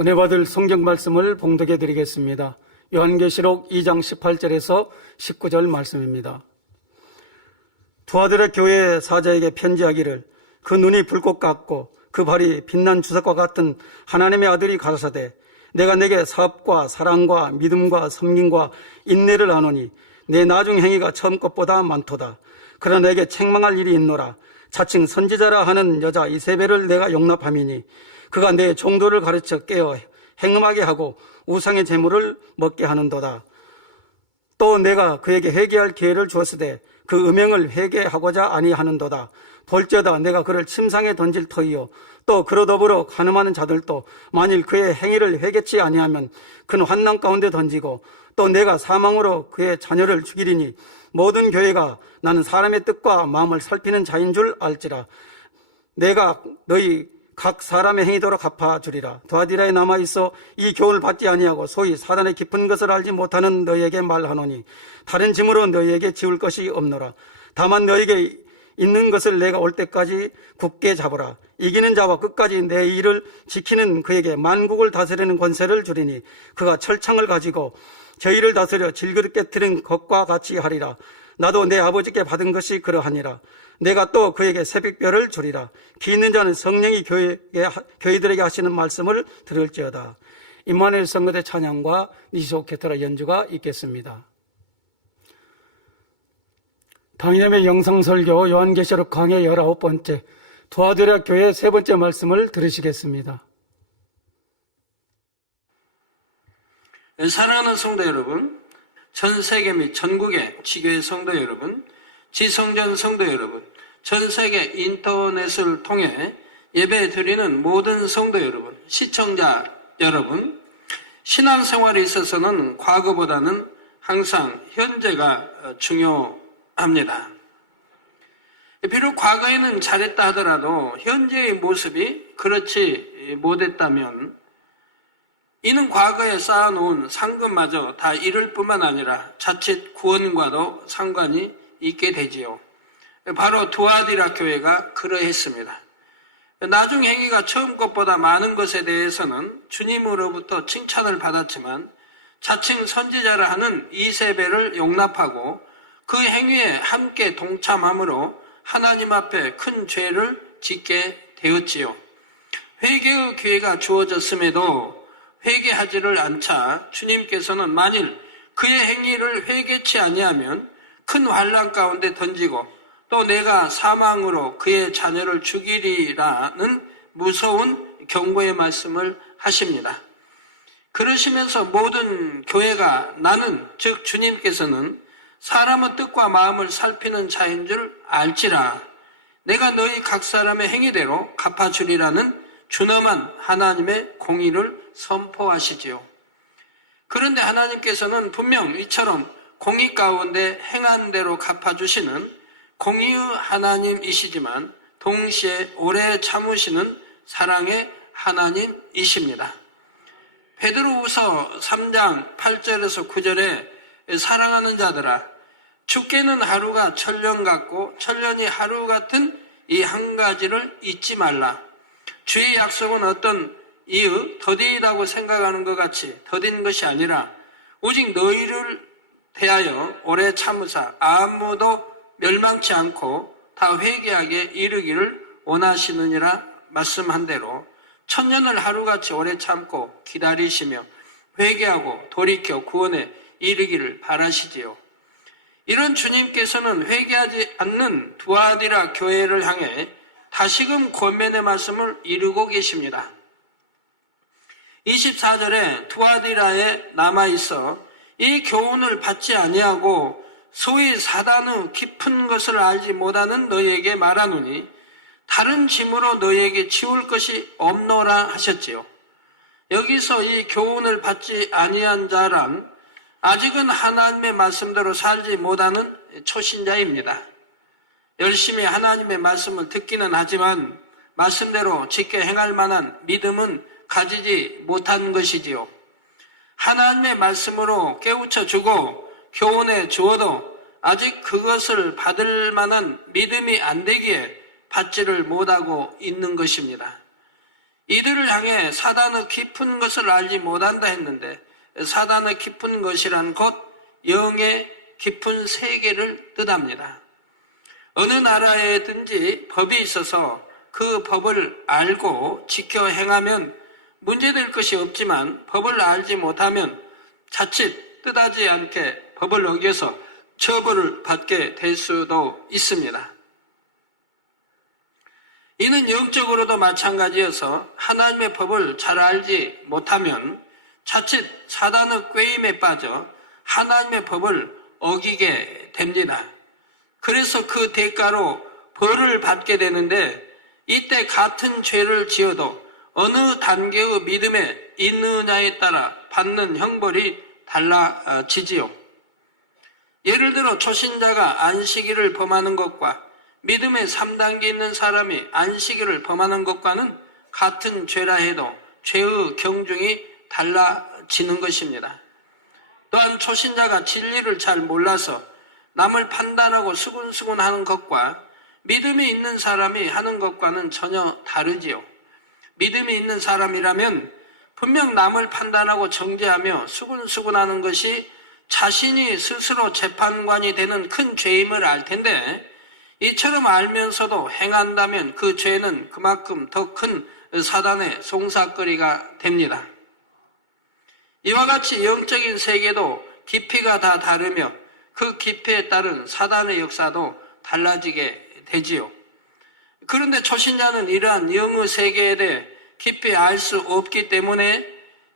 은혜 받을 성경 말씀을 봉독해 드리겠습니다. 요한계시록 2장 18절에서 19절 말씀입니다. 두아들의 교회 사자에게 편지하기를 그 눈이 불꽃 같고 그 발이 빛난 주석과 같은 하나님의 아들이 가라사대 내가 내게 사업과 사랑과 믿음과 섬김과 인내를 아노니 내 나중 행위가 처음 것보다 많도다. 그러나 내게 책망할 일이 있노라. 자칭 선지자라 하는 여자 이세벨을 내가 용납함이니 그가 내 종도를 가르쳐 깨어 행음하게 하고 우상의 제물을 먹게 하는도다. 또 내가 그에게 회개할 기회를 주었으되 그 음행을 회개하고자 아니하는도다. 볼지어다 내가 그를 침상에 던질 터이요 또 그로 더불어 간음하는 자들도 만일 그의 행위를 회개치 아니하면 그는 환난 가운데 던지고 또 내가 사망으로 그의 자녀를 죽이리니 모든 교회가 나는 사람의 뜻과 마음을 살피는 자인 줄 알지라. 내가 너희 각 사람의 행위대로 갚아주리라. 두아디라에 남아있어 이 교훈을 받지 아니하고 소위 사단의 깊은 것을 알지 못하는 너희에게 말하노니 다른 짐으로 너희에게 지울 것이 없노라. 다만 너희에게 있는 것을 내가 올 때까지 굳게 잡으라. 이기는 자와 끝까지 내 일을 지키는 그에게 만국을 다스리는 권세를 주리니 그가 철창을 가지고 저희를 다스려 질그릇 깨트린 것과 같이 하리라. 나도 내 아버지께 받은 것이 그러하니라. 내가 또 그에게 새벽별을 주리라. 귀 있는 자는 성령이 교회들에게 하시는 말씀을 들을지어다. 임마누엘 성거대 찬양과 니소 케토라 연주가 있겠습니다. 당일의 영상설교 요한계시록 강의 19번째 두아디라 교회 3번째 말씀을 들으시겠습니다. 사랑하는 성도 여러분, 전 세계 및 전국의 지교회 성도 여러분, 지성전 성도 여러분, 전 세계 인터넷을 통해 예배 드리는 모든 성도 여러분, 시청자 여러분, 신앙생활에 있어서는 과거보다는 항상 현재가 중요합니다. 비록 과거에는 잘했다 하더라도 현재의 모습이 그렇지 못했다면 이는 과거에 쌓아놓은 상급마저 다 잃을 뿐만 아니라 자칫 구원과도 상관이 있게 되지요. 바로 두아디라 교회가 그러했습니다. 나중 행위가 처음 것보다 많은 것에 대해서는 주님으로부터 칭찬을 받았지만 자칭 선지자라 하는 이세벨을 용납하고 그 행위에 함께 동참함으로 하나님 앞에 큰 죄를 짓게 되었지요. 회개의 기회가 주어졌음에도 회개하지를 않자 주님께서는 만일 그의 행위를 회개치 아니하면 큰 환난 가운데 던지고 또 내가 사망으로 그의 자녀를 죽이리라는 무서운 경고의 말씀을 하십니다. 그러시면서 모든 교회가 나는 즉 주님께서는 사람의 뜻과 마음을 살피는 자인 줄 알지라. 내가 너희 각 사람의 행위대로 갚아주리라는 준엄한 하나님의 공의를 선포하시지요. 그런데 하나님께서는 분명 이처럼 공의 가운데 행한 대로 갚아주시는 공의의 하나님이시지만 동시에 오래 참으시는 사랑의 하나님이십니다. 베드로후서 3장 8절에서 9절에 사랑하는 자들아 주께는 하루가 천년 같고 천년이 하루 같은 이 한 가지를 잊지 말라. 주의 약속은 어떤 이의 더디다고 생각하는 것 같이 더딘 것이 아니라 오직 너희를 대하여 오래 참으사 아무도 멸망치 않고 다 회개하게 이르기를 원하시느니라 말씀한 대로 천년을 하루같이 오래 참고 기다리시며 회개하고 돌이켜 구원에 이르기를 바라시지요. 이런 주님께서는 회개하지 않는 두아디라 교회를 향해 다시금 권면의 말씀을 이루고 계십니다. 24절에 두아디라에 남아있어 이 교훈을 받지 아니하고 소위 사단의 깊은 것을 알지 못하는 너희에게 말하노니 다른 짐으로 너희에게 치울 것이 없노라 하셨지요. 여기서 이 교훈을 받지 아니한 자란 아직은 하나님의 말씀대로 살지 못하는 초신자입니다. 열심히 하나님의 말씀을 듣기는 하지만 말씀대로 지켜 행할 만한 믿음은 가지지 못한 것이지요. 하나님의 말씀으로 깨우쳐 주고 교훈해 주어도 아직 그것을 받을 만한 믿음이 안 되기에 받지를 못하고 있는 것입니다. 이들을 향해 사단의 깊은 것을 알지 못한다 했는데, 사단의 깊은 것이란 곧 영의 깊은 세계를 뜻합니다. 어느 나라에든지 법이 있어서 그 법을 알고 지켜 행하면 문제될 것이 없지만, 법을 알지 못하면 자칫 뜻하지 않게 법을 어겨서 처벌을 받게 될 수도 있습니다. 이는 영적으로도 마찬가지여서 하나님의 법을 잘 알지 못하면 자칫 사단의 꾀임에 빠져 하나님의 법을 어기게 됩니다. 그래서 그 대가로 벌을 받게 되는데, 이때 같은 죄를 지어도 어느 단계의 믿음에 있느냐에 따라 받는 형벌이 달라지지요. 예를 들어 초신자가 안식일을 범하는 것과 믿음의 3단계 있는 사람이 안식일을 범하는 것과는 같은 죄라 해도 죄의 경중이 달라지는 것입니다. 또한 초신자가 진리를 잘 몰라서 남을 판단하고 수군수군하는 것과 믿음이 있는 사람이 하는 것과는 전혀 다르지요. 믿음이 있는 사람이라면 분명 남을 판단하고 정죄하며 수군수군하는 것이 자신이 스스로 재판관이 되는 큰 죄임을 알 텐데, 이처럼 알면서도 행한다면 그 죄는 그만큼 더 큰 사단의 송사거리가 됩니다. 이와 같이 영적인 세계도 깊이가 다 다르며 그 깊이에 따른 사단의 역사도 달라지게 되지요. 그런데 초신자는 이러한 영의 세계에 대해 깊이 알 수 없기 때문에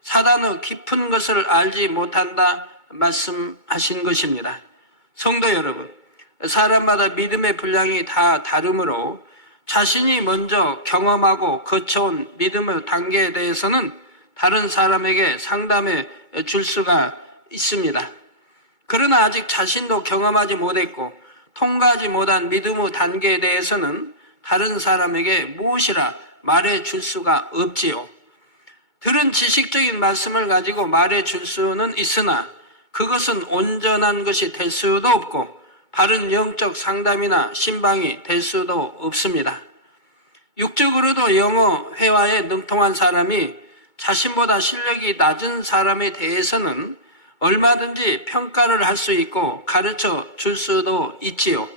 사단의 깊은 것을 알지 못한다 말씀하신 것입니다. 성도 여러분, 사람마다 믿음의 분량이 다 다르므로 자신이 먼저 경험하고 거쳐온 믿음의 단계에 대해서는 다른 사람에게 상담해 줄 수가 있습니다. 그러나 아직 자신도 경험하지 못했고 통과하지 못한 믿음의 단계에 대해서는 다른 사람에게 무엇이라 말해 줄 수가 없지요. 들은 지식적인 말씀을 가지고 말해 줄 수는 있으나 그것은 온전한 것이 될 수도 없고 바른 영적 상담이나 신방이 될 수도 없습니다. 육적으로도 영어 회화에 능통한 사람이 자신보다 실력이 낮은 사람에 대해서는 얼마든지 평가를 할 수 있고 가르쳐 줄 수도 있지요.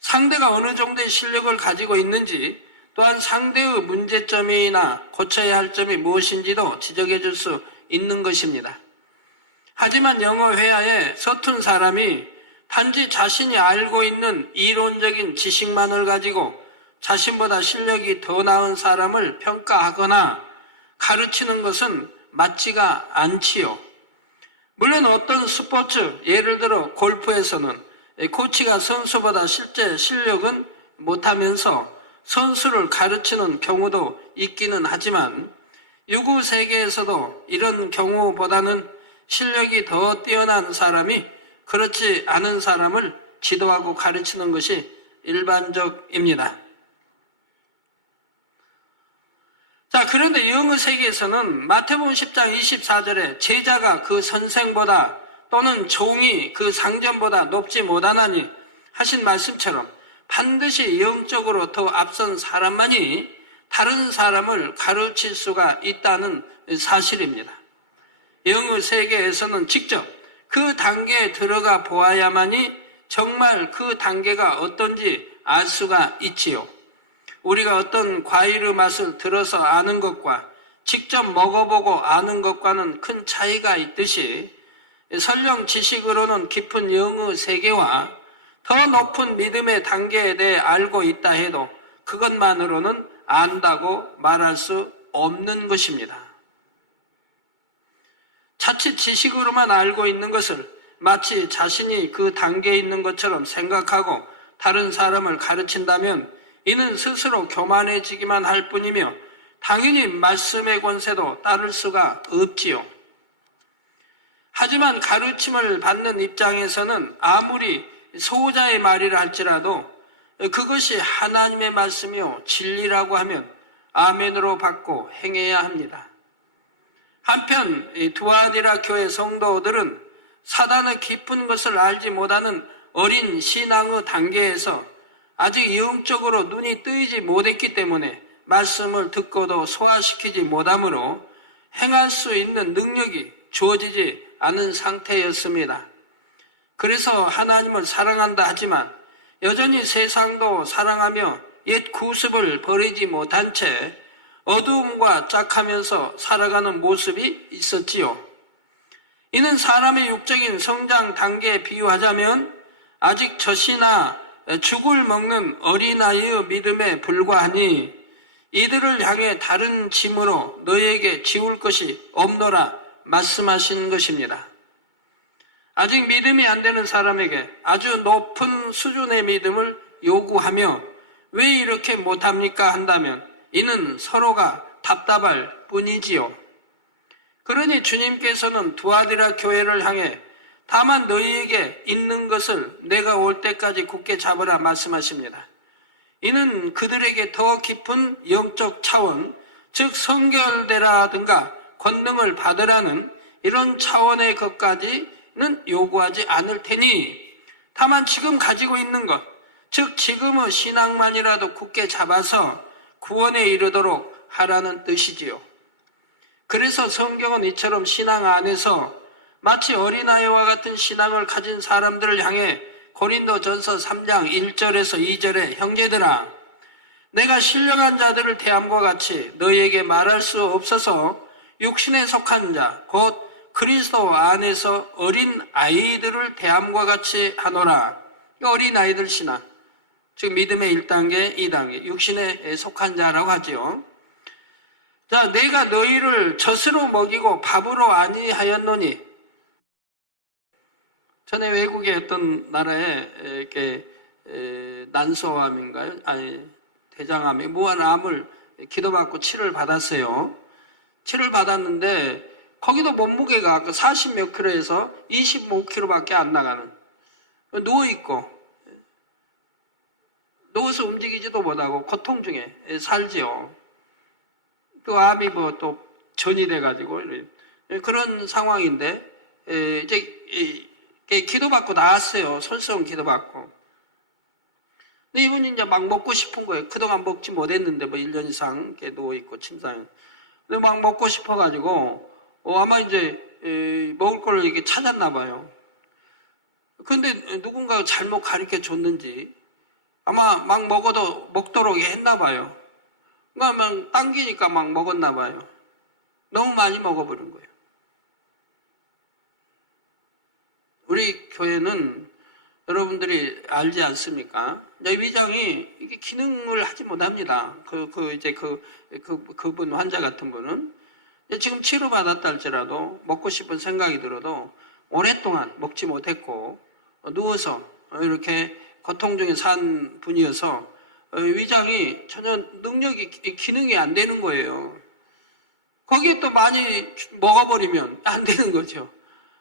상대가 어느 정도의 실력을 가지고 있는지, 또한 상대의 문제점이나 고쳐야 할 점이 무엇인지도 지적해 줄 수 있는 것입니다. 하지만 영어 회화에 서툰 사람이 단지 자신이 알고 있는 이론적인 지식만을 가지고 자신보다 실력이 더 나은 사람을 평가하거나 가르치는 것은 맞지가 않지요. 물론 어떤 스포츠, 예를 들어 골프에서는 코치가 선수보다 실제 실력은 못하면서 선수를 가르치는 경우도 있기는 하지만 유구 세계에서도 이런 경우보다는 실력이 더 뛰어난 사람이 그렇지 않은 사람을 지도하고 가르치는 것이 일반적입니다. 자, 그런데 영의 세계에서는 마태복음 10장 24절에 제자가 그 선생보다 또는 종이 그 상전보다 높지 못하나니 하신 말씀처럼 반드시 영적으로 더 앞선 사람만이 다른 사람을 가르칠 수가 있다는 사실입니다. 영의 세계에서는 직접 그 단계에 들어가 보아야만이 정말 그 단계가 어떤지 알 수가 있지요. 우리가 어떤 과일의 맛을 들어서 아는 것과 직접 먹어보고 아는 것과는 큰 차이가 있듯이 설령 지식으로는 깊은 영의 세계와 더 높은 믿음의 단계에 대해 알고 있다 해도 그것만으로는 안다고 말할 수 없는 것입니다. 자칫 지식으로만 알고 있는 것을 마치 자신이 그 단계에 있는 것처럼 생각하고 다른 사람을 가르친다면 이는 스스로 교만해지기만 할 뿐이며 당연히 말씀의 권세도 따를 수가 없지요. 하지만 가르침을 받는 입장에서는 아무리 소자의 말이라 할지라도 그것이 하나님의 말씀이요 진리라고 하면 아멘으로 받고 행해야 합니다. 한편 두아디라 교회 성도들은 사단의 깊은 것을 알지 못하는 어린 신앙의 단계에서 아직 영적으로 눈이 뜨이지 못했기 때문에 말씀을 듣고도 소화시키지 못하므로 행할 수 있는 능력이 주어지지 않은 상태였습니다. 그래서 하나님을 사랑한다 하지만 여전히 세상도 사랑하며 옛 구습을 버리지 못한 채 어두움과 짝하면서 살아가는 모습이 있었지요. 이는 사람의 육적인 성장 단계에 비유하자면 아직 젖이나 죽을 먹는 어린아이의 믿음에 불과하니 이들을 향해 다른 짐으로 너희에게 지울 것이 없노라 말씀하신 것입니다. 아직 믿음이 안 되는 사람에게 아주 높은 수준의 믿음을 요구하며 왜 이렇게 못합니까 한다면 이는 서로가 답답할 뿐이지요. 그러니 주님께서는 두아디라 교회를 향해 다만 너희에게 있는 것을 내가 올 때까지 굳게 잡으라 말씀하십니다. 이는 그들에게 더 깊은 영적 차원, 즉 성결되라든가 권능을 받으라는 이런 차원의 것까지는 요구하지 않을 테니 다만 지금 가지고 있는 것, 즉 지금의 신앙만이라도 굳게 잡아서 구원에 이르도록 하라는 뜻이지요. 그래서 성경은 이처럼 신앙 안에서 마치 어린아이와 같은 신앙을 가진 사람들을 향해 고린도전서 3장 1절에서 2절에 형제들아 내가 신령한 자들을 대함과 같이 너희에게 말할 수 없어서 육신에 속한 자 곧 그리스도 안에서 어린 아이들을 대함과 같이 하노라. 어린 아이들 신앙, 즉 믿음의 1단계, 2단계, 육신에 속한 자라고 하지요. 자, 내가 너희를 젖으로 먹이고 밥으로 아니하였노니. 전에 외국의 어떤 나라에 이렇게 난소암인가요? 아니 대장암에 무한암을 기도받고 치료를 받았어요. 치료를 받았는데 거기도 몸무게가 40몇 킬로에서 25킬로밖에 안 나가는, 누워있고 누워서 움직이지도 못하고 고통 중에 살지요. 그 암이 뭐 또 전이 돼가지고 그런 상황인데 이제 기도받고 나왔어요. 손수건 기도받고. 근데 이분이 이제 막 먹고 싶은 거예요. 그동안 먹지 못했는데 뭐 1년 이상 이렇게 누워있고 침상에. 근데 막 먹고 싶어가지고 아마 이제 먹을 걸 이렇게 찾았나 봐요. 근데 누군가가 잘못 가르쳐 줬는지 아마 막 먹어도 먹도록 했나 봐요. 그러니까 막 당기니까 막 먹었나 봐요. 너무 많이 먹어버린 거예요. 우리 교회는 여러분들이 알지 않습니까? 위장이 이게 기능을 하지 못합니다. 그분 환자 같은 분은 지금 치료받았다 할지라도 먹고 싶은 생각이 들어도 오랫동안 먹지 못했고 누워서 이렇게 고통 중에 산 분이어서 위장이 전혀 능력이 기능이 안 되는 거예요. 거기에 또 많이 먹어버리면 안 되는 거죠.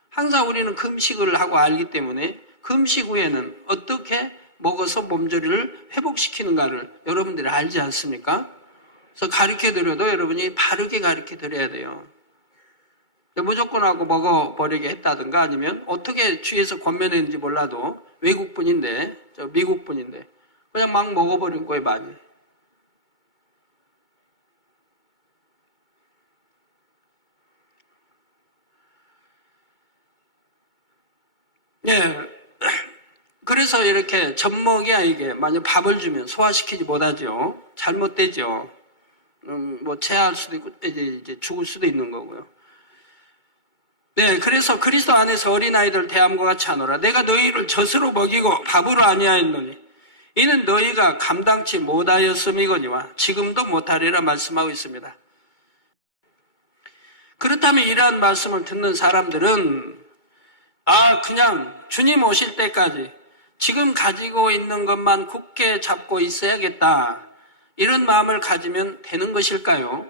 항상 우리는 금식을 하고 알기 때문에 금식 후에는 어떻게 먹어서 몸조리를 회복시키는가를 여러분들이 알지 않습니까? 그래서 가르쳐드려도 여러분이 바르게 가르쳐드려야 돼요. 무조건 하고 먹어버리게 했다든가 아니면 어떻게 주위에서 권면했는지 몰라도 외국분인데, 미국분인데 그냥 막 먹어버린 거예요, 많이. 네. 그래서 이렇게 젖먹이 아이에게 만약 밥을 주면 소화시키지 못하죠. 잘못되죠. 뭐 체할 수도 있고 이제 죽을 수도 있는 거고요. 네, 그래서 그리스도 안에서 어린아이들 대함과 같이 하노라. 내가 너희를 젖으로 먹이고 밥으로 아니하였노니 이는 너희가 감당치 못하였음이거니와 지금도 못하리라 말씀하고 있습니다. 그렇다면 이러한 말씀을 듣는 사람들은 그냥 주님 오실 때까지 지금 가지고 있는 것만 굳게 잡고 있어야겠다, 이런 마음을 가지면 되는 것일까요?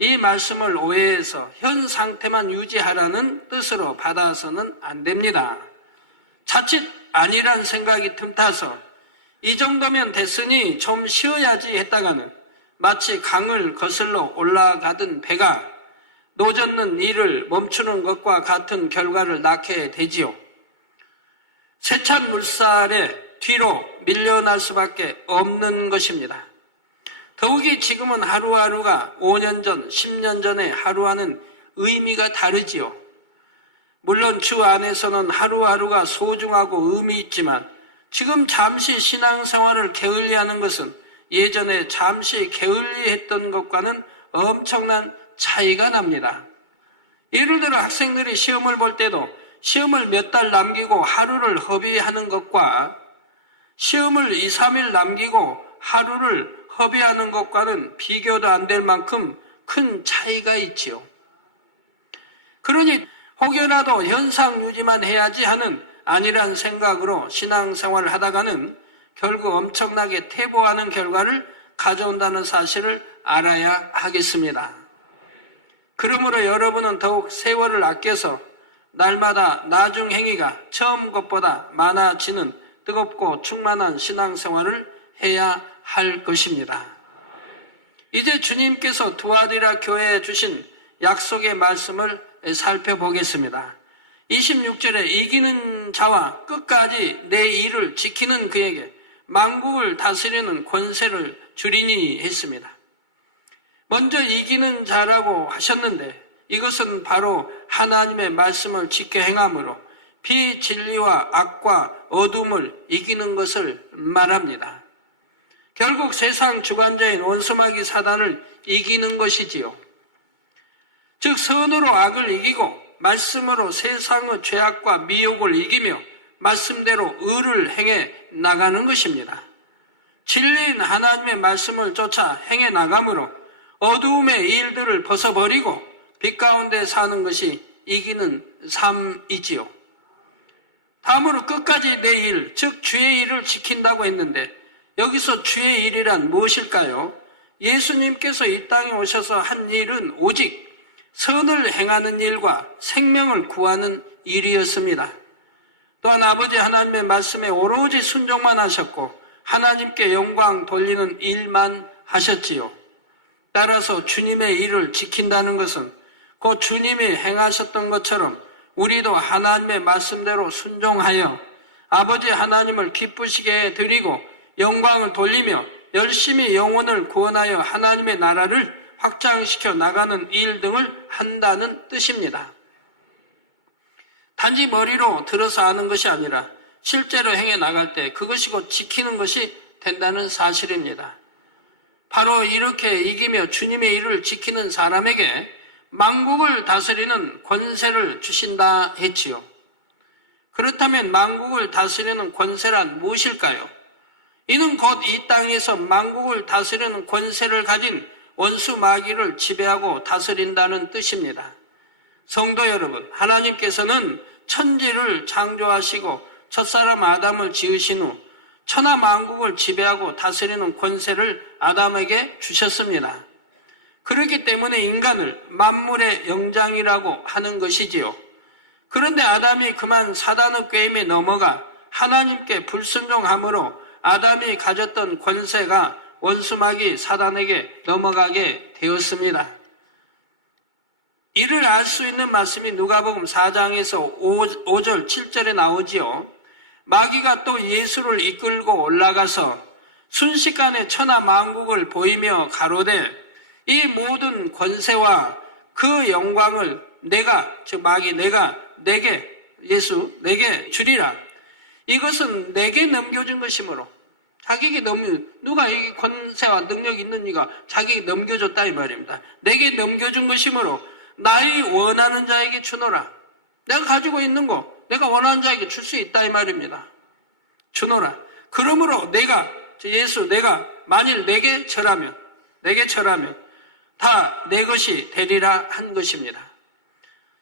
이 말씀을 오해해서 현 상태만 유지하라는 뜻으로 받아서는 안 됩니다. 자칫 아니란 생각이 틈타서 이 정도면 됐으니 좀 쉬어야지 했다가는 마치 강을 거슬러 올라가던 배가 노젓는 일을 멈추는 것과 같은 결과를 낳게 되지요. 세찬 물살에 뒤로 밀려날 수밖에 없는 것입니다. 더욱이 지금은 하루하루가 5년 전, 10년 전의 하루와는 의미가 다르지요. 물론 주 안에서는 하루하루가 소중하고 의미 있지만 지금 잠시 신앙생활을 게을리하는 것은 예전에 잠시 게을리했던 것과는 엄청난 차이가 납니다. 예를 들어 학생들이 시험을 볼 때도 시험을 몇 달 남기고 하루를 허비하는 것과 시험을 2, 3일 남기고 하루를 허비하는 것과는 비교도 안 될 만큼 큰 차이가 있지요. 그러니 혹여라도 현상 유지만 해야지 하는 아니란 생각으로 신앙생활을 하다가는 결국 엄청나게 퇴보하는 결과를 가져온다는 사실을 알아야 하겠습니다. 그러므로 여러분은 더욱 세월을 아껴서 날마다 나중 행위가 처음 것보다 많아지는 뜨겁고 충만한 신앙생활을 해야 할 것입니다. 이제 주님께서 두아디라 교회에 주신 약속의 말씀을 살펴보겠습니다. 26절에 이기는 자와 끝까지 내 일을 지키는 그에게 만국을 다스리는 권세를 주리니 했습니다. 먼저 이기는 자라고 하셨는데 이것은 바로 하나님의 말씀을 지켜 행함으로 비진리와 악과 어둠을 이기는 것을 말합니다. 결국 세상 주관자인 원수마귀 사단을 이기는 것이지요. 즉 선으로 악을 이기고 말씀으로 세상의 죄악과 미혹을 이기며 말씀대로 의를 행해 나가는 것입니다. 진리인 하나님의 말씀을 쫓아 행해 나감으로 어두움의 일들을 벗어버리고 빛 가운데 사는 것이 이기는 삶이지요. 다음으로 끝까지 내 일, 즉 주의 일을 지킨다고 했는데 여기서 주의 일이란 무엇일까요? 예수님께서 이 땅에 오셔서 한 일은 오직 선을 행하는 일과 생명을 구하는 일이었습니다. 또한 아버지 하나님의 말씀에 오로지 순종만 하셨고 하나님께 영광 돌리는 일만 하셨지요. 따라서 주님의 일을 지킨다는 것은 곧 주님이 행하셨던 것처럼 우리도 하나님의 말씀대로 순종하여 아버지 하나님을 기쁘시게 드리고 영광을 돌리며 열심히 영혼을 구원하여 하나님의 나라를 확장시켜 나가는 일 등을 한다는 뜻입니다. 단지 머리로 들어서 하는 것이 아니라 실제로 행해 나갈 때 그것이 곧 지키는 것이 된다는 사실입니다. 바로 이렇게 이기며 주님의 일을 지키는 사람에게 만국을 다스리는 권세를 주신다 했지요. 그렇다면 만국을 다스리는 권세란 무엇일까요? 이는 곧 이 땅에서 만국을 다스리는 권세를 가진 원수 마귀를 지배하고 다스린다는 뜻입니다. 성도 여러분, 하나님께서는 천지를 창조하시고 첫사람 아담을 지으신 후 천하 만국을 지배하고 다스리는 권세를 아담에게 주셨습니다. 그렇기 때문에 인간을 만물의 영장이라고 하는 것이지요. 그런데 아담이 그만 사단의 꾀임에 넘어가 하나님께 불순종함으로 아담이 가졌던 권세가 원수마귀 사단에게 넘어가게 되었습니다. 이를 알 수 있는 말씀이 누가복음 4장에서 5절 7절에 나오지요. 마귀가 또 예수를 이끌고 올라가서 순식간에 천하 만국을 보이며 가로되 이 모든 권세와 그 영광을 내가, 즉 마귀 내가 내게, 예수 내게 주리라. 이것은 내게 넘겨준 것이므로 자기에게 누가 이 권세와 능력이 있는 이가 자기에게 넘겨줬다 이 말입니다. 내게 넘겨준 것이므로 나의 원하는 자에게 주노라. 내가 가지고 있는 거 내가 원하는 자에게 줄 수 있다 이 말입니다. 주노라. 그러므로 내가, 예수 내가 만일 내게 절하면 다 내 것이 되리라 한 것입니다.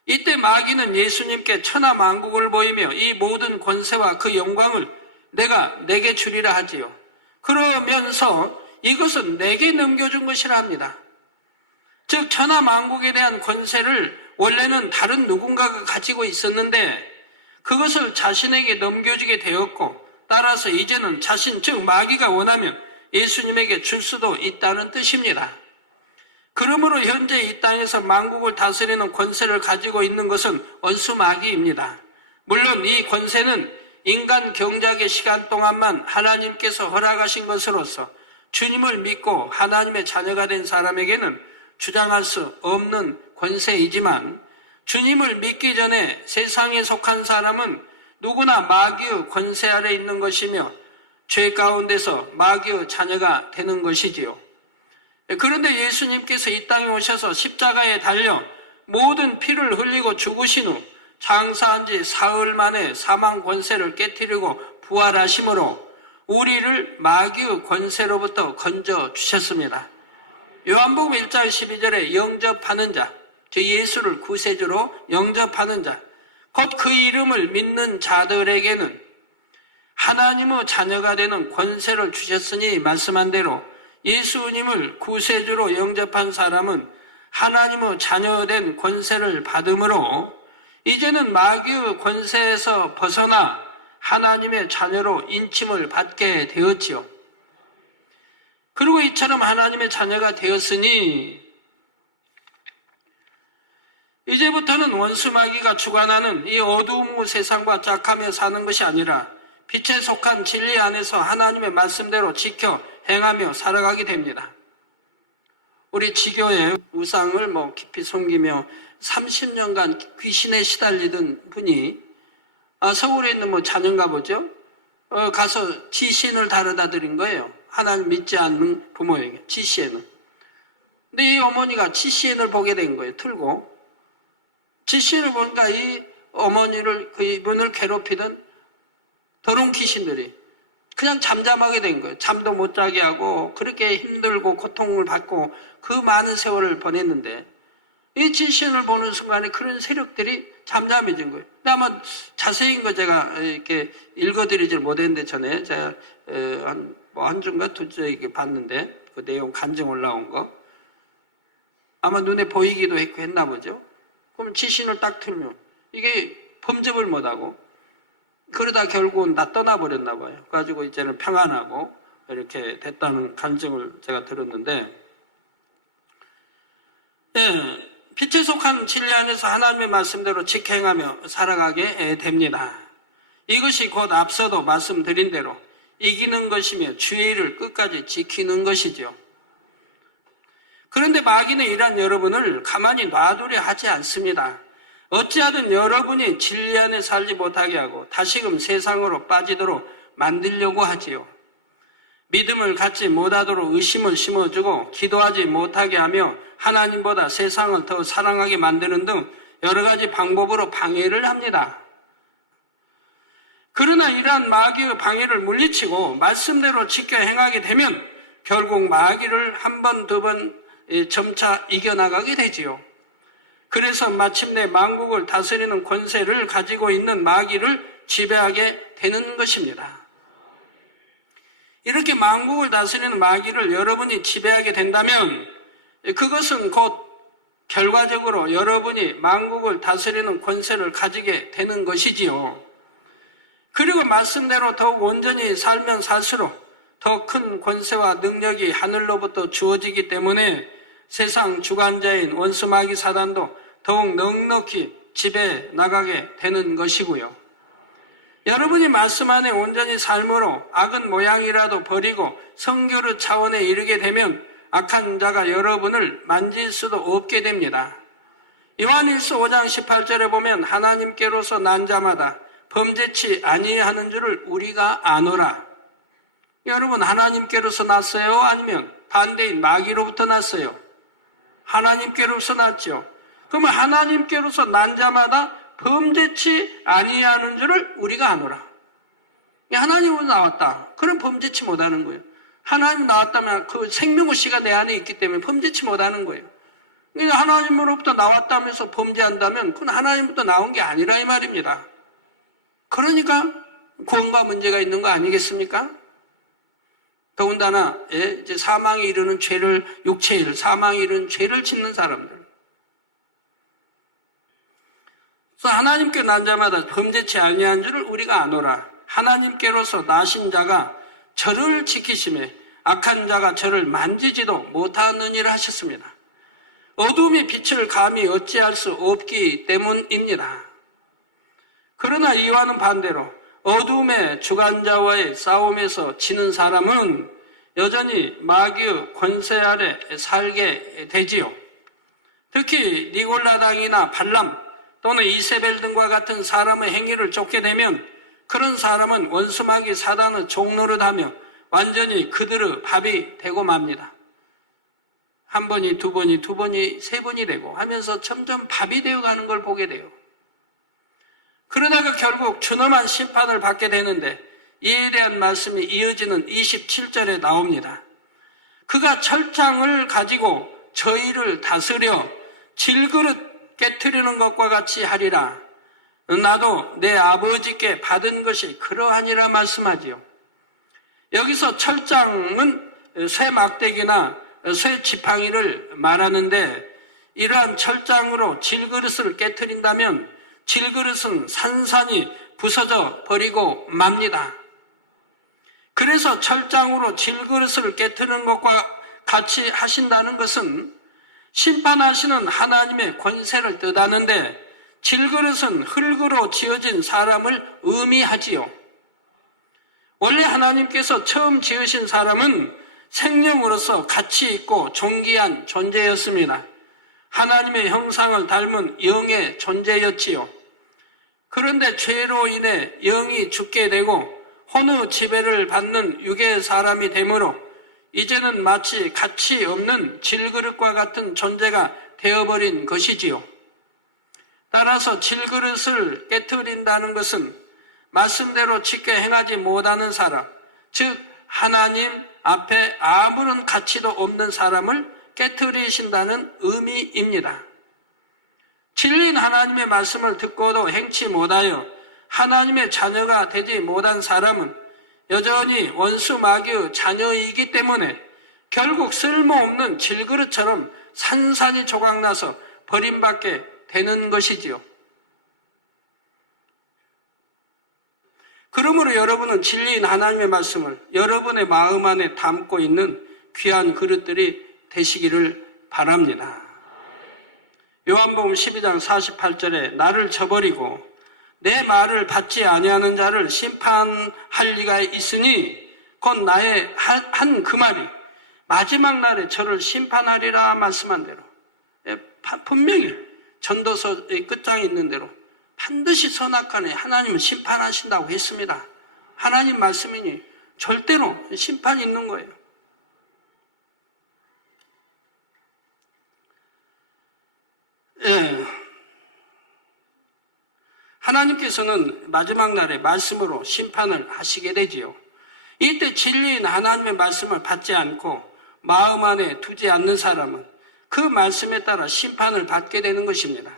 이때 마귀는 예수님께 천하 만국을 보이며 이 모든 권세와 그 영광을 내가 내게 주리라 하지요. 그러면서 이것은 내게 넘겨준 것이라 합니다. 즉 천하 만국에 대한 권세를 원래는 다른 누군가가 가지고 있었는데 그것을 자신에게 넘겨주게 되었고 따라서 이제는 자신, 즉 마귀가 원하면 예수님에게 줄 수도 있다는 뜻입니다. 그러므로 현재 이 땅에서 만국을 다스리는 권세를 가지고 있는 것은 원수 마귀입니다. 물론 이 권세는 인간 경작의 시간 동안만 하나님께서 허락하신 것으로서 주님을 믿고 하나님의 자녀가 된 사람에게는 주장할 수 없는 권세이지만 주님을 믿기 전에 세상에 속한 사람은 누구나 마귀의 권세 아래 있는 것이며 죄 가운데서 마귀의 자녀가 되는 것이지요. 그런데 예수님께서 이 땅에 오셔서 십자가에 달려 모든 피를 흘리고 죽으신 후 장사한 지 사흘 만에 사망 권세를 깨뜨리고 부활하심으로 우리를 마귀의 권세로부터 건져 주셨습니다. 요한복음 1장 12절에 영접하는 자, 즉 예수를 구세주로 영접하는 자, 곧 그 이름을 믿는 자들에게는 하나님의 자녀가 되는 권세를 주셨으니 말씀한 대로 예수님을 구세주로 영접한 사람은 하나님의 자녀된 권세를 받음으로 이제는 마귀의 권세에서 벗어나 하나님의 자녀로 인침을 받게 되었지요. 그리고 이처럼 하나님의 자녀가 되었으니 이제부터는 원수 마귀가 주관하는 이 어두운 세상과 짝하며 사는 것이 아니라 빛에 속한 진리 안에서 하나님의 말씀대로 지켜 행하며 살아가게 됩니다. 우리 지교의 우상을 깊이 섬기며 30년간 귀신에 시달리던 분이 서울에 있는 자녀인가 보죠. 가서 지시인을 다루다 드린 거예요. 하나님 믿지 않는 부모에게 지시인을. 근데 이 어머니가 지시인을 보게 된 거예요. 틀고 지시인을 보니까 이 어머니를 이분을 괴롭히던 더러운 귀신들이 그냥 잠잠하게 된 거예요. 잠도 못 자게 하고 그렇게 힘들고 고통을 받고 그 많은 세월을 보냈는데 이 지시인을 보는 순간에 그런 세력들이 잠잠해진 거예요. 근데 아마 자세히인 거 제가 이렇게 읽어드리질 못했는데 전에 제가 한 주인가 두 주 이렇게 봤는데 그 내용 간증 올라온 거 아마 눈에 보이기도 했고 했나 보죠. 그럼 지시인을 딱 틀면 이게 범접을 못하고 그러다 결국은 다 떠나버렸나 봐요. 그래가지고 이제는 평안하고 이렇게 됐다는 간증을 제가 들었는데 빛에 속한 진리 안에서 하나님의 말씀대로 직행하며 살아가게 됩니다. 이것이 곧 앞서도 말씀드린 대로 이기는 것이며 주의 일을 끝까지 지키는 것이죠. 그런데 마귀는 이런 여러분을 가만히 놔두려 하지 않습니다. 어찌하든 여러분이 진리 안에 살지 못하게 하고 다시금 세상으로 빠지도록 만들려고 하지요. 믿음을 갖지 못하도록 의심을 심어주고 기도하지 못하게 하며 하나님보다 세상을 더 사랑하게 만드는 등 여러 가지 방법으로 방해를 합니다. 그러나 이러한 마귀의 방해를 물리치고 말씀대로 지켜 행하게 되면 결국 마귀를 한 번, 두 번 점차 이겨나가게 되지요. 그래서 마침내 만국을 다스리는 권세를 가지고 있는 마귀를 지배하게 되는 것입니다. 이렇게 만국을 다스리는 마귀를 여러분이 지배하게 된다면 그것은 곧 결과적으로 여러분이 만국을 다스리는 권세를 가지게 되는 것이지요. 그리고 말씀대로 더욱 온전히 살면 살수록 더 큰 권세와 능력이 하늘로부터 주어지기 때문에 세상 주관자인 원수 마귀 사단도 더욱 넉넉히 지배해 나가게 되는 것이고요. 여러분이 말씀 안에 온전히 삶으로 악은 모양이라도 버리고 성결의 차원에 이르게 되면 악한 자가 여러분을 만질 수도 없게 됩니다. 요한일서 5장 18절에 보면 하나님께로서 난 자마다 범죄치 아니하는 줄을 우리가 아노라. 여러분 하나님께로서 났어요? 아니면 반대인 마귀로부터 났어요? 하나님께로서 났죠. 그러면 하나님께로서 난 자마다 범죄치 아니하는 줄을 우리가 아노라. 하나님으로 나왔다. 그럼 범죄치 못하는 거예요. 하나님 나왔다면 그 생명의 씨가 내 안에 있기 때문에 범죄치 못하는 거예요. 그러니까 하나님으로부터 나왔다면서 범죄한다면 그건 하나님부터 나온 게 아니라 이 말입니다. 그러니까 구원과 문제가 있는 거 아니겠습니까? 더군다나 이제 사망에 이르는 죄를 육체의 일, 사망에 이르는 죄를 짓는 사람들. 그래서 하나님께 난 자마다 범죄치 아니한 줄을 우리가 아노라. 하나님께로서 나신 자가 저를 지키심에 악한 자가 저를 만지지도 못하느니라 하셨습니다. 어둠이 빛을 감히 어찌할 수 없기 때문입니다. 그러나 이와는 반대로 어둠의 주관자와의 싸움에서 지는 사람은 여전히 마귀의 권세 아래 살게 되지요. 특히 니골라당이나 발람 또는 이세벨 등과 같은 사람의 행위를 쫓게 되면 그런 사람은 원수 마귀 사단의 종노릇하며 완전히 그들의 밥이 되고 맙니다. 한 번이 두 번이 두 번이 세 번이 되고 하면서 점점 밥이 되어가는 걸 보게 돼요. 그러다가 결국 준엄한 심판을 받게 되는데 이에 대한 말씀이 이어지는 27절에 나옵니다. 그가 철장을 가지고 저희를 다스려 질그릇 깨트리는 것과 같이 하리라. 나도 내 아버지께 받은 것이 그러하니라 말씀하지요. 여기서 철장은 쇠 막대기나 쇠 지팡이를 말하는데 이러한 철장으로 질그릇을 깨트린다면 질그릇은 산산이 부서져 버리고 맙니다. 그래서 철장으로 질그릇을 깨트리는 것과 같이 하신다는 것은 심판하시는 하나님의 권세를 뜻하는데 질그릇은 흙으로 지어진 사람을 의미하지요. 원래 하나님께서 처음 지으신 사람은 생명으로서 가치 있고 존귀한 존재였습니다. 하나님의 형상을 닮은 영의 존재였지요. 그런데 죄로 인해 영이 죽게 되고 혼의 지배를 받는 육의 사람이 되므로 이제는 마치 가치 없는 질그릇과 같은 존재가 되어버린 것이지요. 따라서 질그릇을 깨트린다는 것은 말씀대로 지켜 행하지 못하는 사람, 즉 하나님 앞에 아무런 가치도 없는 사람을 깨트리신다는 의미입니다. 진리인 하나님의 말씀을 듣고도 행치 못하여 하나님의 자녀가 되지 못한 사람은 여전히 원수 마귀의 자녀이기 때문에 결국 쓸모없는 질그릇처럼 산산이 조각나서 버림받게 되는 것이지요. 그러므로 여러분은 진리인 하나님의 말씀을 여러분의 마음 안에 담고 있는 귀한 그릇들이 되시기를 바랍니다. 요한복음 12장 48절에 나를 저버리고 내 말을 받지 아니하는 자를 심판할 리가 있으니 곧 나의 한 그 말이 마지막 날에 저를 심판하리라 말씀한 대로 분명히 전도서의 끝장에 있는 대로 반드시 선악간에 하나님은 심판하신다고 했습니다. 하나님 말씀이니 절대로 심판이 있는 거예요. 예. 하나님께서는 마지막 날에 말씀으로 심판을 하시게 되지요. 이때 진리인 하나님의 말씀을 받지 않고 마음 안에 두지 않는 사람은 그 말씀에 따라 심판을 받게 되는 것입니다.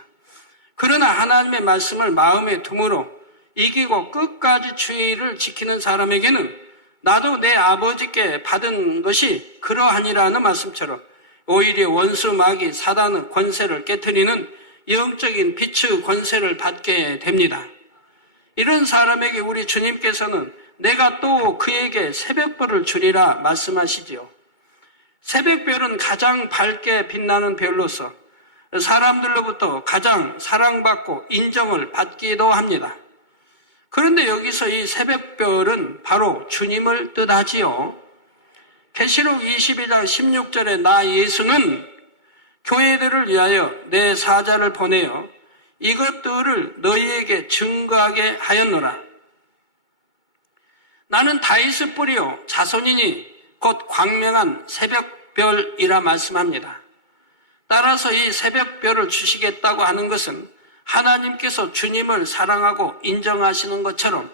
그러나 하나님의 말씀을 마음에 둠으로 이기고 끝까지 주의를 지키는 사람에게는 나도 내 아버지께 받은 것이 그러하니라는 말씀처럼 오히려 원수 마귀 사단의 권세를 깨트리는 영적인 빛의 권세를 받게 됩니다. 이런 사람에게 우리 주님께서는 내가 또 그에게 새벽별을 주리라 말씀하시지요. 새벽별은 가장 밝게 빛나는 별로서 사람들로부터 가장 사랑받고 인정을 받기도 합니다. 그런데 여기서 이 새벽별은 바로 주님을 뜻하지요. 계시록 22장 16절에 나 예수는 교회들을 위하여 내 사자를 보내어 이것들을 너희에게 증거하게 하였노라. 나는 다윗의 뿌리요 자손이니 곧 광명한 새벽별이라 말씀합니다. 따라서 이 새벽별을 주시겠다고 하는 것은 하나님께서 주님을 사랑하고 인정하시는 것처럼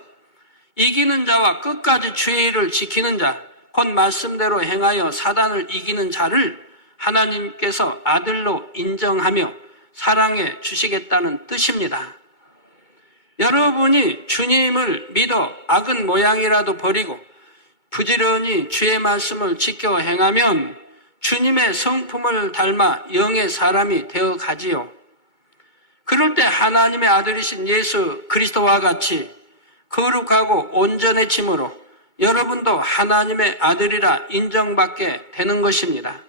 이기는 자와 끝까지 주의를 지키는 자, 곧 말씀대로 행하여 사단을 이기는 자를 하나님께서 아들로 인정하며 사랑해 주시겠다는 뜻입니다. 여러분이 주님을 믿어 악은 모양이라도 버리고 부지런히 주의 말씀을 지켜 행하면 주님의 성품을 닮아 영의 사람이 되어 가지요. 그럴 때 하나님의 아들이신 예수 그리스도와 같이 거룩하고 온전해짐으로 여러분도 하나님의 아들이라 인정받게 되는 것입니다.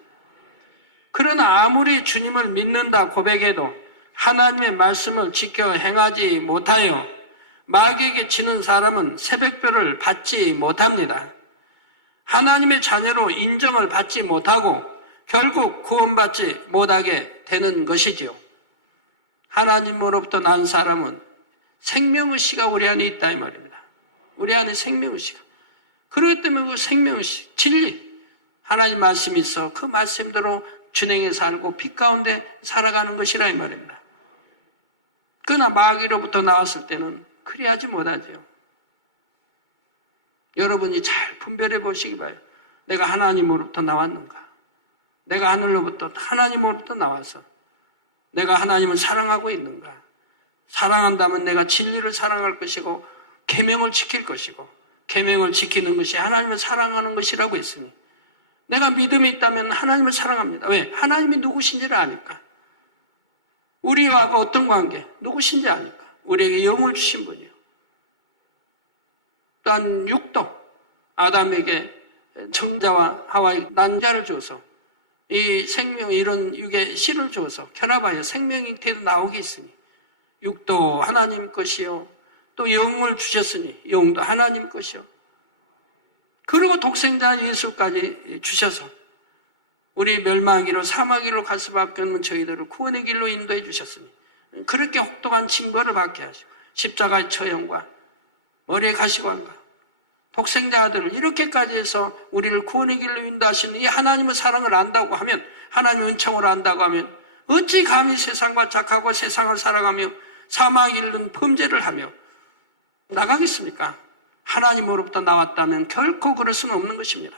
그러나 아무리 주님을 믿는다 고백해도 하나님의 말씀을 지켜 행하지 못하여 마귀에게 지는 사람은 새벽별을 받지 못합니다. 하나님의 자녀로 인정을 받지 못하고 결국 구원받지 못하게 되는 것이지요. 하나님으로부터 난 사람은 생명의식가 우리 안에 있다 이 말입니다. 우리 안에 생명의식. 그렇기 때문에 그 생명의식, 진리, 하나님 말씀이 있어 그 말씀대로 준행해 살고 빛 가운데 살아가는 것이라 이 말입니다. 그러나 마귀로부터 나왔을 때는 그리하지 못하죠. 여러분이 잘 분별해 보시기 바라요. 내가 하나님으로부터 나왔는가? 내가 하나님으로부터 나와서 내가 하나님을 사랑하고 있는가? 사랑한다면 내가 진리를 사랑할 것이고 계명을 지킬 것이고 계명을 지키는 것이 하나님을 사랑하는 것이라고 했으니 내가 믿음이 있다면 하나님을 사랑합니다. 왜? 하나님이 누구신지를 아니까. 우리와 어떤 관계, 누구신지 아니까. 우리에게 영을 주신 분이요. 또한 육도, 아담에게 정자와 하와의 난자를 줘서 이 생명, 이런 육의 씨를 줘서 결합하여 생명잉태도 나오게 있으니 육도 하나님 것이요. 또 영을 주셨으니 영도 하나님 것이요. 그리고 독생자 예수까지 주셔서 우리 멸망하기로 사망하기로 갈 수밖에 없는 저희들을 구원의 길로 인도해 주셨으니 그렇게 혹독한 징벌을 받게 하시고 십자가의 처형과 머리에 가시관과 독생자 아들을 이렇게까지 해서 우리를 구원의 길로 인도하시는 이 하나님의 사랑을 안다고 하면, 하나님의 은총을 안다고 하면 어찌 감히 세상과 착하고 세상을 사랑하며 사망에 이르는 범죄를 하며 나가겠습니까? 하나님으로부터 나왔다면 결코 그럴 수는 없는 것입니다.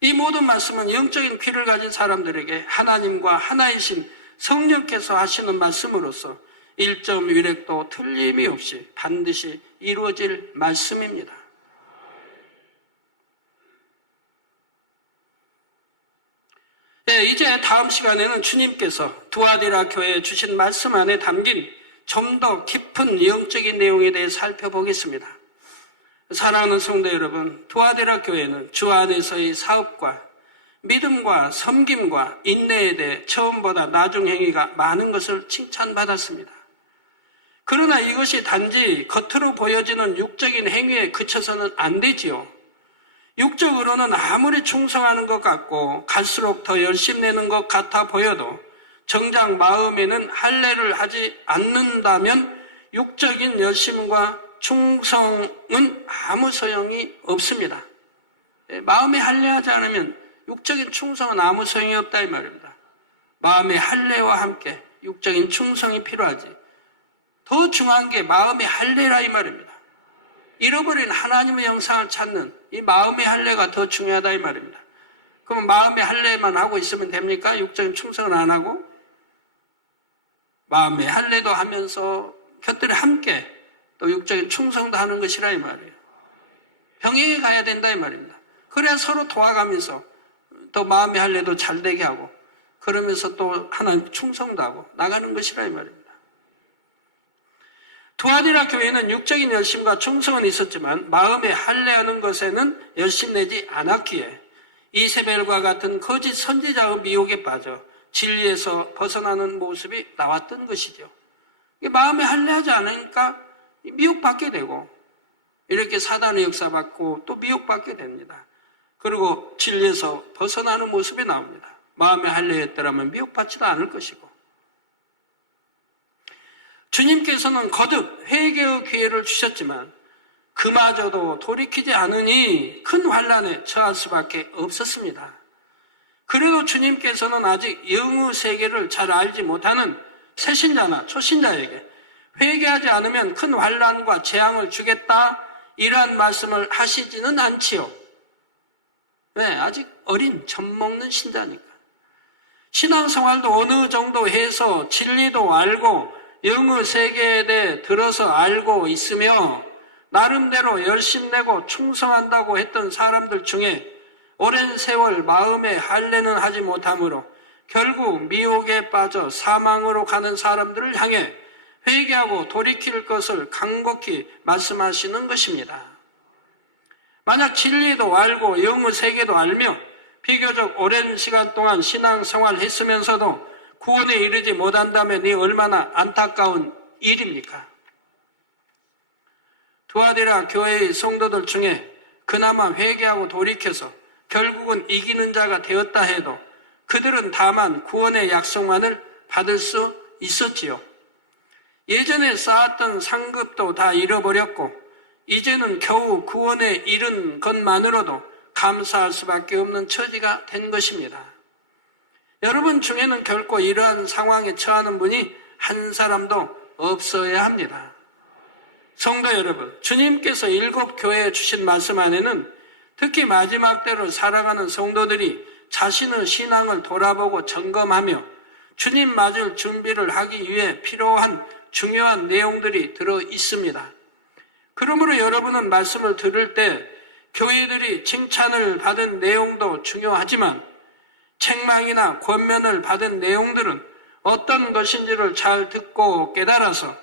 이 모든 말씀은 영적인 귀를 가진 사람들에게 하나님과 하나이신 성령께서 하시는 말씀으로서 1점 위력도 틀림이 없이 반드시 이루어질 말씀입니다. 네, 이제 다음 시간에는 주님께서 두아디라 교회에 주신 말씀 안에 담긴 좀 더 깊은 영적인 내용에 대해 살펴보겠습니다. 사랑하는 성도 여러분, 두아디라 교회는 주 안에서의 사업과 믿음과 섬김과 인내에 대해 처음보다 나중 행위가 많은 것을 칭찬받았습니다. 그러나 이것이 단지 겉으로 보여지는 육적인 행위에 그쳐서는 안 되지요. 육적으로는 아무리 충성하는 것 같고 갈수록 더 열심내는 것 같아 보여도 정작 마음에는 할례를 하지 않는다면 육적인 열심과 충성은 아무 소용이 없습니다. 마음에 할례하지 않으면 육적인 충성은 아무 소용이 없다 이 말입니다. 마음의 할례와 함께 육적인 충성이 필요하지. 더 중요한 게 마음의 할례라 이 말입니다. 잃어버린 하나님의 영상을 찾는 이 마음의 할례가 더 중요하다 이 말입니다. 그럼 마음의 할례만 하고 있으면 됩니까? 육적인 충성을 안 하고? 마음의 할례도 하면서 곁들여 함께 또 육적인 충성도 하는 것이라 이 말이에요. 병행해 가야 된다 이 말입니다. 그래야 서로 도와가면서 또 마음의 할례도 잘 되게 하고 그러면서 또 하나님 충성도 하고 나가는 것이라 이 말입니다. 두아디라 교회는 육적인 열심과 충성은 있었지만 마음의 할례하는 것에는 열심내지 않았기에 이세벨과 같은 거짓 선지자의 미혹에 빠져 진리에서 벗어나는 모습이 나왔던 것이죠. 마음에 할례하지 않으니까 미혹받게 되고 이렇게 사단의 역사받고 또 미혹받게 됩니다. 그리고 진리에서 벗어나는 모습이 나옵니다. 마음에 할례했더라면 미혹받지도 않을 것이고 주님께서는 거듭 회개의 기회를 주셨지만 그마저도 돌이키지 않으니 큰 환난에 처할 수밖에 없었습니다. 그래도 주님께서는 아직 영의 세계를 잘 알지 못하는 새신자나 초신자에게 회개하지 않으면 큰 환난과 재앙을 주겠다 이러한 말씀을 하시지는 않지요. 왜? 아직 어린 젖먹는 신자니까. 신앙생활도 어느 정도 해서 진리도 알고 영의 세계에 대해 들어서 알고 있으며 나름대로 열심내고 충성한다고 했던 사람들 중에 오랜 세월 마음의 할례는 하지 못하므로 결국 미혹에 빠져 사망으로 가는 사람들을 향해 회개하고 돌이킬 것을 간곡히 말씀하시는 것입니다. 만약 진리도 알고 영의 세계도 알며 비교적 오랜 시간 동안 신앙생활을 했으면서도 구원에 이르지 못한다면 이 얼마나 안타까운 일입니까? 두아디라 교회의 성도들 중에 그나마 회개하고 돌이켜서 결국은 이기는 자가 되었다 해도 그들은 다만 구원의 약속만을 받을 수 있었지요. 예전에 쌓았던 상급도 다 잃어버렸고 이제는 겨우 구원에 이른 것만으로도 감사할 수밖에 없는 처지가 된 것입니다. 여러분 중에는 결코 이러한 상황에 처하는 분이 한 사람도 없어야 합니다. 성도 여러분, 주님께서 7교회에 주신 말씀 안에는 특히 마지막 때로 살아가는 성도들이 자신의 신앙을 돌아보고 점검하며 주님 맞을 준비를 하기 위해 필요한 중요한 내용들이 들어 있습니다. 그러므로 여러분은 말씀을 들을 때 교회들이 칭찬을 받은 내용도 중요하지만 책망이나 권면을 받은 내용들은 어떤 것인지를 잘 듣고 깨달아서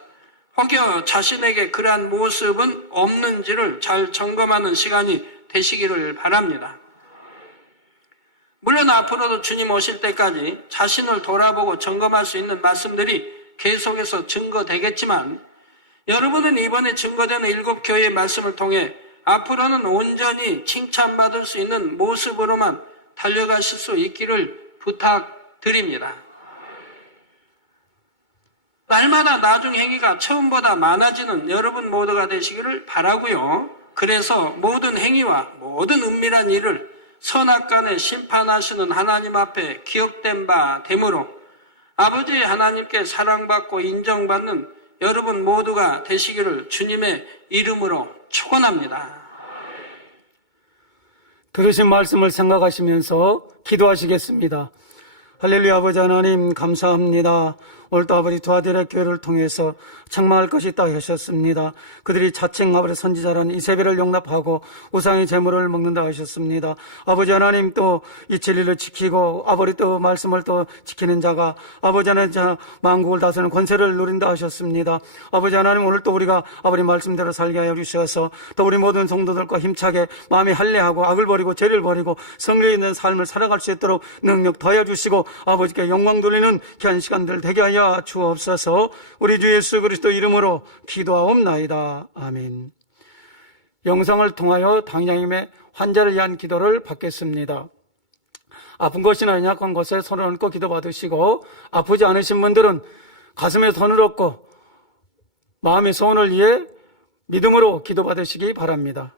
혹여 자신에게 그러한 모습은 없는지를 잘 점검하는 시간이 되시기를 바랍니다. 물론 앞으로도 주님 오실 때까지 자신을 돌아보고 점검할 수 있는 말씀들이 계속해서 증거되겠지만 여러분은 이번에 증거되는 7교회의 말씀을 통해 앞으로는 온전히 칭찬받을 수 있는 모습으로만 달려가실 수 있기를 부탁드립니다. 날마다 나중 행위가 처음보다 많아지는 여러분 모두가 되시기를 바라고요. 그래서 모든 행위와 모든 은밀한 일을 선악간에 심판하시는 하나님 앞에 기억된 바 되므로 아버지 하나님께 사랑받고 인정받는 여러분 모두가 되시기를 주님의 이름으로 축원합니다. 들으신 말씀을 생각하시면서 기도하시겠습니다. 할렐루야. 아버지 하나님 감사합니다. 오늘도 아버지 두아디라 교회를 통해서 책망할 것이 있다 하셨습니다. 그들이 자칭 아버지 선지자라는 이세벨을 용납하고 우상의 재물을 먹는다 하셨습니다. 아버지 하나님 또 이 진리를 지키고 아버지 또 말씀을 또 지키는 자가 아버지 하나님 만국을 다스리는 권세를 누린다 하셨습니다. 아버지 하나님 오늘 또 우리가 아버지 말씀대로 살게 하여 주셔서 또 우리 모든 성도들과 힘차게 마음이 할례하고 악을 버리고 죄를 버리고 성령 있는 삶을 살아갈 수 있도록 능력 더해 주시고 아버지께 영광 돌리는 귀한 시간들 되게 하여 주옵소서. 우리 주 예수 그리스도 이름으로 기도하옵나이다. 아멘. 영상을 통하여 당장님의 환자를 위한 기도를 받겠습니다. 아픈 것이나 연약한 곳에 손을 얹고 기도받으시고 아프지 않으신 분들은 가슴에 손을 얹고 마음의 소원을 위해 믿음으로 기도받으시기 바랍니다.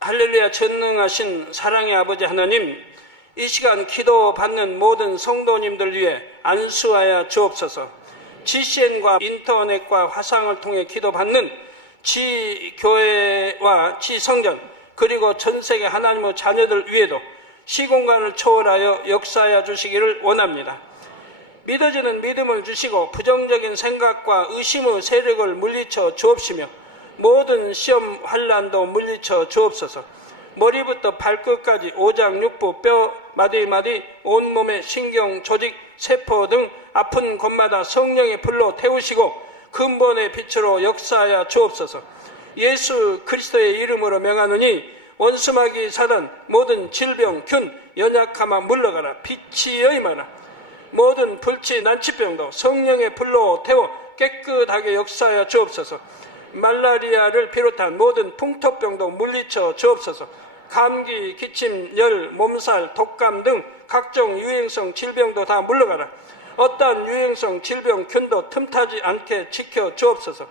할렐루야. 전능하신 사랑의 아버지 하나님, 이 시간 기도받는 모든 성도님들 위해 안수하여 주옵소서. GCN과 인터넷과 화상을 통해 기도받는 지교회와 지성전 그리고 전세계 하나님의 자녀들 위에도 시공간을 초월하여 역사하여 주시기를 원합니다. 믿어지는 믿음을 주시고 부정적인 생각과 의심의 세력을 물리쳐 주옵시며 모든 시험 환난도 물리쳐 주옵소서. 머리부터 발끝까지 오장육부 뼈 마디마디 온몸의 신경 조직 세포 등 아픈 곳마다 성령의 불로 태우시고 근본의 빛으로 역사하여 주옵소서. 예수 그리스도의 이름으로 명하노니 원수마귀 사단 모든 질병 균 연약함아 물러가라. 빛이 여임하라. 모든 불치 난치병도 성령의 불로 태워 깨끗하게 역사하여 주옵소서. 말라리아를 비롯한 모든 풍토병도 물리쳐 주옵소서. 감기, 기침, 열, 몸살, 독감 등 각종 유행성 질병도 다 물러가라. 어떠한 유행성 질병 균도 틈타지 않게 지켜 주옵소서.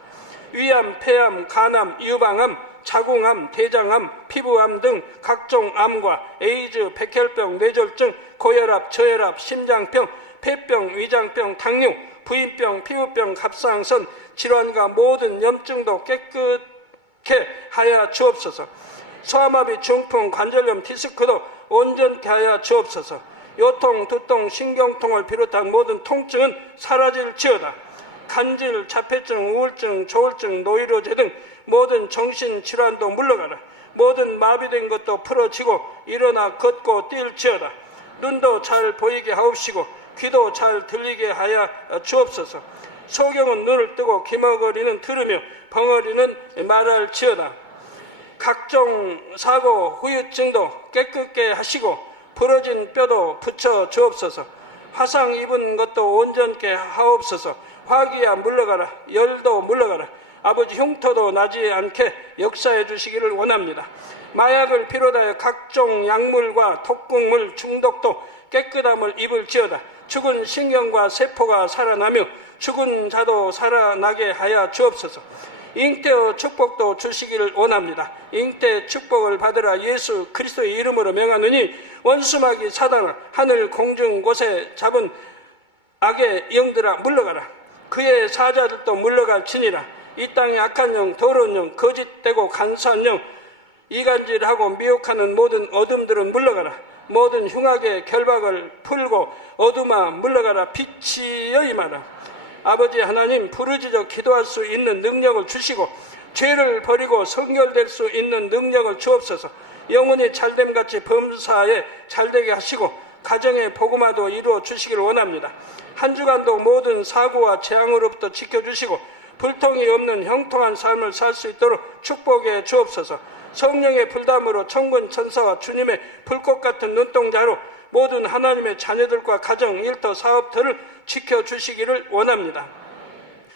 위암, 폐암, 간암, 유방암, 자궁암, 대장암, 피부암 등 각종 암과 에이즈, 백혈병, 뇌졸중, 고혈압, 저혈압, 심장병, 폐병, 위장병, 당뇨, 부인병, 피부병, 갑상선 질환과 모든 염증도 깨끗게 하여 주옵소서. 소아마비, 중풍, 관절염, 디스크도 온전케 하여 주옵소서. 요통, 두통, 신경통을 비롯한 모든 통증은 사라질지어다. 간질, 자폐증, 우울증, 조울증, 노이로제 등 모든 정신질환도 물러가라. 모든 마비된 것도 풀어지고 일어나 걷고 뛸지어다. 눈도 잘 보이게 하옵시고 귀도 잘 들리게 하여 주옵소서. 소경은 눈을 뜨고 기머거리는 들으며 벙어리는 말할지어다. 각종 사고, 후유증도 깨끗게 하시고 부러진 뼈도 붙여 주옵소서. 화상 입은 것도 온전케 하옵소서. 화기야 물러가라. 열도 물러가라. 아버지 흉터도 나지 않게 역사해 주시기를 원합니다. 마약을 비롯하여 각종 약물과 독극물 중독도 깨끗함을 입을지어다. 죽은 신경과 세포가 살아나며 죽은 자도 살아나게 하여 주옵소서. 잉태의 축복도 주시기를 원합니다. 잉태 축복을 받으라. 예수 그리스도의 이름으로 명하느니 원수마귀 사단을 하늘 공중 곳에 잡은 악의 영들아 물러가라. 그의 사자들도 물러갈지니라. 이 땅의 악한 영, 더러운 영, 거짓되고 간사한 영, 이간질하고 미혹하는 모든 어둠들은 물러가라. 모든 흉악의 결박을 풀고 어둠아 물러가라. 빛이여 임하라. 아버지 하나님, 부르짖어 기도할 수 있는 능력을 주시고 죄를 버리고 성결될 수 있는 능력을 주옵소서. 영혼이 잘됨같이 범사에 잘되게 하시고 가정의 복음화도 이루어 주시기를 원합니다. 한 주간도 모든 사고와 재앙으로부터 지켜주시고 불통이 없는 형통한 삶을 살 수 있도록 축복해 주옵소서. 성령의 불담으로 천군 천사와 주님의 불꽃 같은 눈동자로 모든 하나님의 자녀들과 가정, 일터, 사업터를 지켜주시기를 원합니다.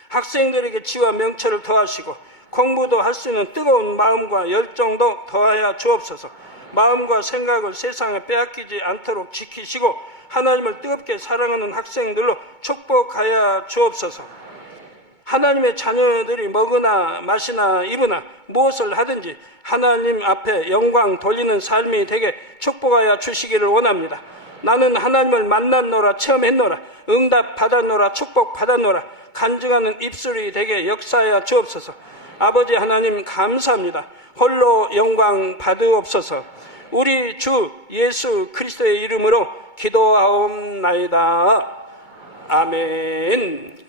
학생들에게 지와 명철을 더하시고 공부도 할 수 있는 뜨거운 마음과 열정도 더하여 주옵소서. 마음과 생각을 세상에 빼앗기지 않도록 지키시고 하나님을 뜨겁게 사랑하는 학생들로 축복하여 주옵소서. 하나님의 자녀들이 먹으나 마시나 입으나 무엇을 하든지 하나님 앞에 영광 돌리는 삶이 되게 축복하여 주시기를 원합니다. 나는 하나님을 만났노라, 체험했노라, 응답 받았노라, 축복 받았노라, 간증하는 입술이 되게 역사하여 주옵소서. 아버지 하나님 감사합니다. 홀로 영광 받으옵소서. 우리 주 예수 그리스도의 이름으로 기도하옵나이다. 아멘.